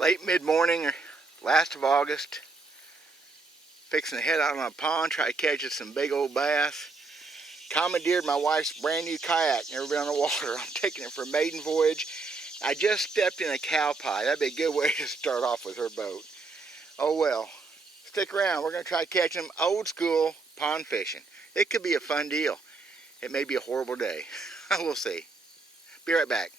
Late mid-morning or last of August, fixing to head out on a pond, try to catch some big old bass. Commandeered my wife's brand new kayak, never been on the water. I'm taking it for a maiden voyage. I just stepped in a cow pie. That'd be a good way to start off with her boat. Oh well, stick around. We're gonna try to catch them old school pond fishing. It could be a fun deal. It may be a horrible day. We'll see. Be right back.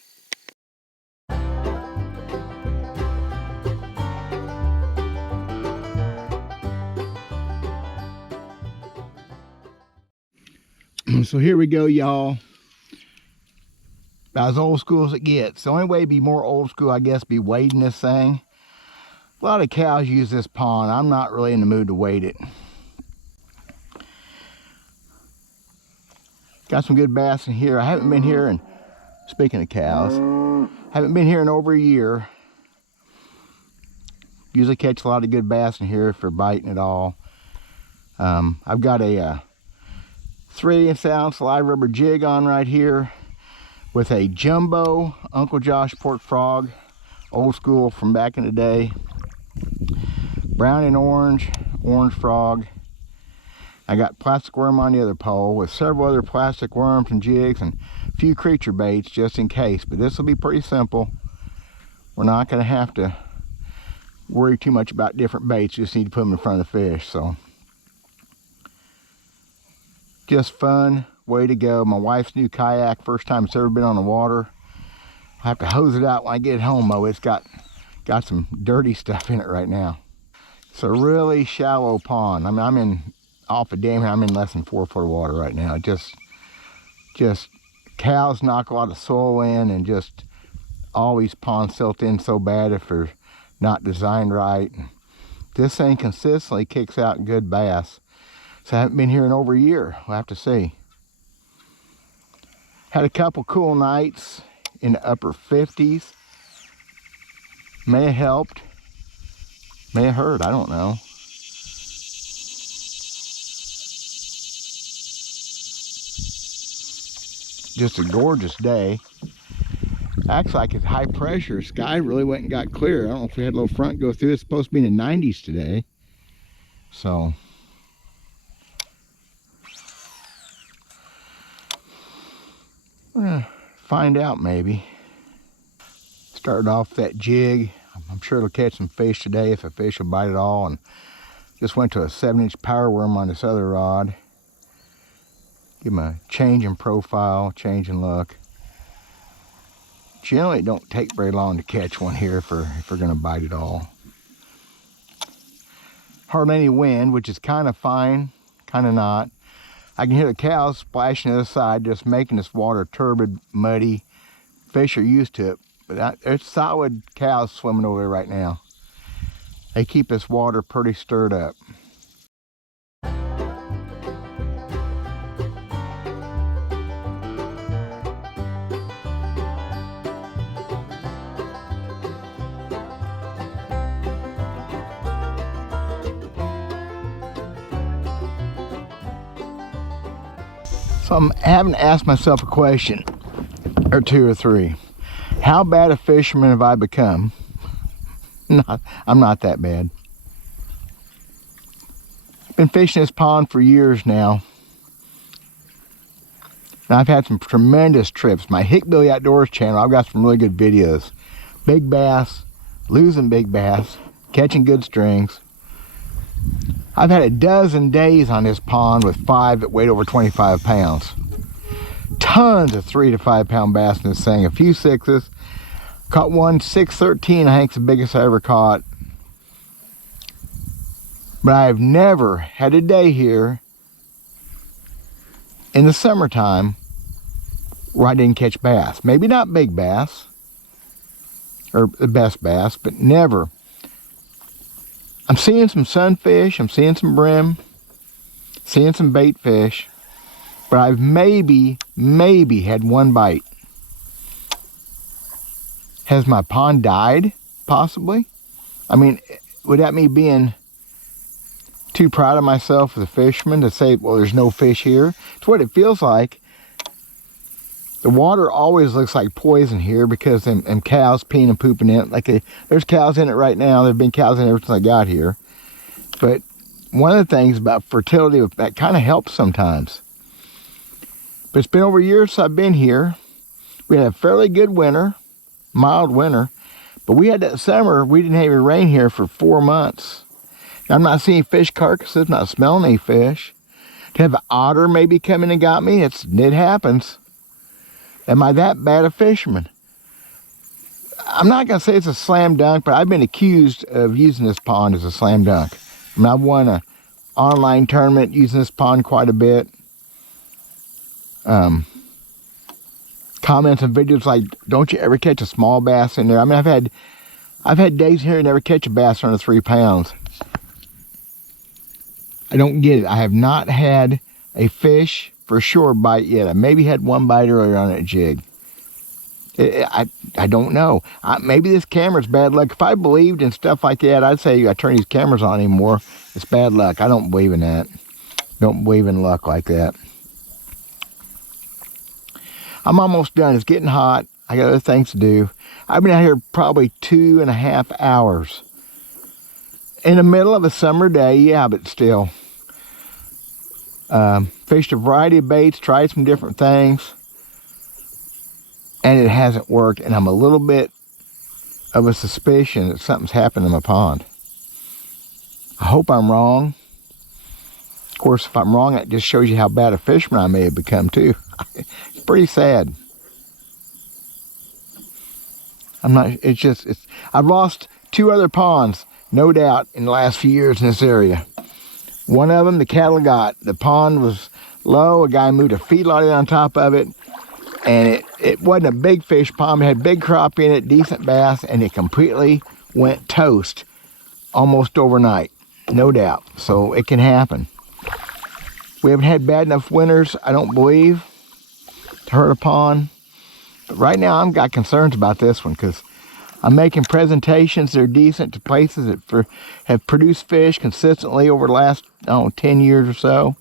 So here we go, y'all. About as old school as it gets. The only way to be more old school, I guess, be wading this thing. A lot of cows use this pond. I'm not really in the mood to wade it. Got some good bass in here. I haven't been here, and speaking of cows, haven't been here in over a year. Usually catch a lot of good bass in here for biting at all. I've got a 3/8 ounce live rubber jig on right here with a jumbo Uncle Josh pork frog, old school from back in the day. Brown and orange frog. I got plastic worm on the other pole with several other plastic worms and jigs and a few creature baits just in case, but this will be pretty simple. We're not going to have to worry too much about different baits, just need to put them in front of the fish. So just fun way to go. My wife's new kayak, first time it's ever been on the water. I have to hose it out when I get home though. It's got some dirty stuff in it right now. It's a really shallow pond. I mean, I'm in off a dam here. I'm in less than 4 foot of water right now. Just cows knock a lot of soil in, and just all these ponds silt in so bad if they're not designed right. This thing consistently kicks out good bass. So I haven't been here in over a year. We'll have to see. Had a couple cool nights in the upper 50s. May have helped. May have hurt. I don't know. Just a gorgeous day. Acts like it's high pressure. Sky really went and got clear. I don't know if we had a little front go through. It's supposed to be in the 90s today. So we're gonna find out maybe. Started off that jig. I'm sure it'll catch some fish today if a fish will bite at all. And just went to a 7-inch power worm on this other rod. Give them a change in profile, change in look. Generally, it don't take very long to catch one here if we're gonna bite at all. Hardly any wind, which is kind of fine, kind of not. I can hear the cows splashing to the side, just making this water turbid, muddy. Fish are used to it, but there's solid cows swimming over there right now. They keep this water pretty stirred up. So I'm having to ask myself a question, or two or three. How bad a fisherman have I become? I'm not that bad. I've been fishing this pond for years now. And I've had some tremendous trips. My Hickbilly Outdoors channel, I've got some really good videos. Big bass, losing big bass, catching good strings. I've had a dozen days on this pond with 5 that weighed over 25 pounds. Tons of 3 to 5 pound bass in this thing. A few 6s. Caught one 613. I think it's the biggest I ever caught. But I've never had a day here in the summertime where I didn't catch bass. Maybe not big bass or the best bass, but never. I'm seeing some sunfish, I'm seeing some brim, seeing some bait fish, but I've maybe had one bite. Has my pond died? Possibly. I mean, would that me being too proud of myself as a fisherman to say, well, there's no fish here? It's what it feels like. The water always looks like poison here because them cows peeing and pooping in it. There's cows in it right now. There've been cows in it ever since I got here. But one of the things about fertility, that kind of helps sometimes. But it's been over years since I've been here. We had a fairly good winter, mild winter. But we had that summer, we didn't have any rain here for 4 months. I'm not seeing fish carcasses, not smelling any fish. To have an otter maybe come in and got me, it happens. Am I that bad a fisherman? I'm not going to say it's a slam dunk, but I've been accused of using this pond as a slam dunk. I mean, I've won an online tournament using this pond quite a bit. Comments and videos like, don't you ever catch a small bass in there? I mean, I've had days here and never catch a bass under 3 pounds. I don't get it. I have not had a fish for sure bite yet. I maybe had one bite earlier on that jig. I don't know. Maybe this camera's bad luck. If I believed in stuff like that, I'd say I turn these cameras on anymore. It's bad luck. I don't believe in that. Don't believe in luck like that. I'm almost done. It's getting hot. I got other things to do. I've been out here probably 2.5 hours. In the middle of a summer day, yeah, but still. Fished a variety of baits, tried some different things. And it hasn't worked, and I'm a little bit of a suspicion that something's happened in my pond. I hope I'm wrong. Of course, if I'm wrong, it just shows you how bad a fisherman I may have become, too. It's pretty sad. I've lost 2 other ponds, no doubt, in the last few years in this area. One of them, the cattle got. The pond was low. A guy moved a feedlot in on top of it. And it wasn't a big fish pond. It had big crappie in it, decent bass, and it completely went toast almost overnight. No doubt. So it can happen. We haven't had bad enough winters, I don't believe, to hurt a pond. But right now, I've got concerns about this one because I'm making presentations that are decent to places that have produced fish consistently over the last, 10 years or so.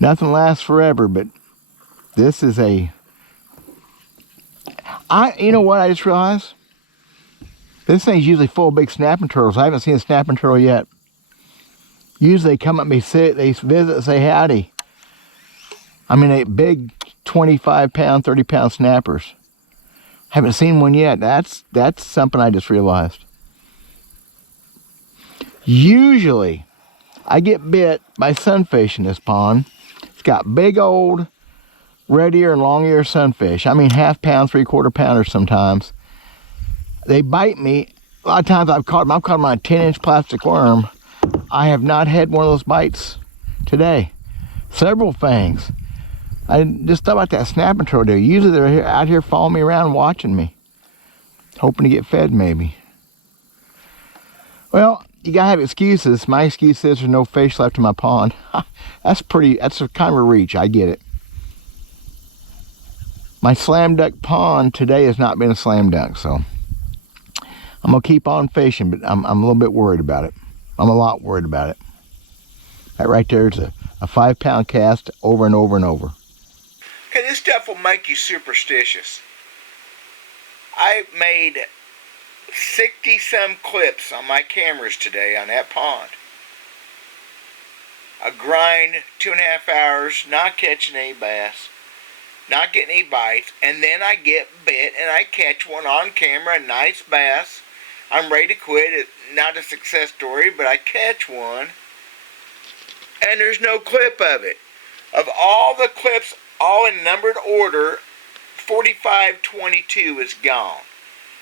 Nothing lasts forever, but this is you know what I just realized? This thing's usually full of big snapping turtles. I haven't seen a snapping turtle yet. Usually they come up and they visit and say howdy. I mean, they big 25-pound, 30-pound snappers. Haven't seen one yet. That's something I just realized. Usually, I get bit by sunfish in this pond. It's got big old red ear and long ear sunfish. I mean, half-pound, 3/4 pounders sometimes. They bite me. A lot of times I've caught them on a 10-inch plastic worm. I have not had one of those bites today. Several things. I just thought about that snapping turtle there. Usually they're out here following me around watching me. Hoping to get fed maybe. Well, you gotta have excuses. My excuse is there's no fish left in my pond. That's a kind of a reach. I get it. My slam dunk pond today has not been a slam dunk, so I'm gonna keep on fishing, but I'm a little bit worried about it. I'm a lot worried about it. That right there is a 5-pound cast over and over and over. Okay, this stuff will make you superstitious. I made 60-some clips on my cameras today on that pond. A grind, 2.5 hours, not catching any bass, not getting any bites, and then I get bit and I catch one on camera, a nice bass. I'm ready to quit. It's not a success story, but I catch one, and there's no clip of it. Of all the clips, all in numbered order, 4522 is gone.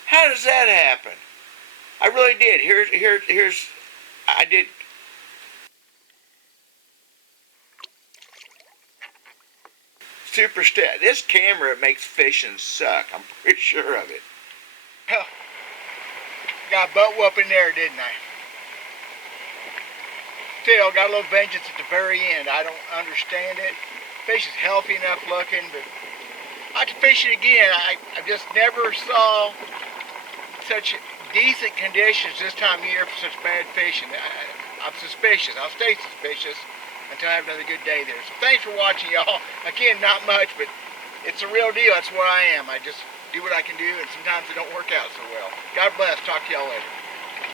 How does that happen? I really did. I did. This camera makes fishing suck. I'm pretty sure of it. Hell, got a butt whooping there, didn't I? Still, got a little vengeance at the very end. I don't understand it. Fish is healthy enough looking, but I have to fish it again. I just never saw such decent conditions this time of year for such bad fishing. I'm suspicious. I'll stay suspicious until I have another good day there. So thanks for watching, y'all. Again, not much, but it's a real deal. That's where I am. I just do what I can do, and sometimes it don't work out so well. God bless. Talk to y'all later.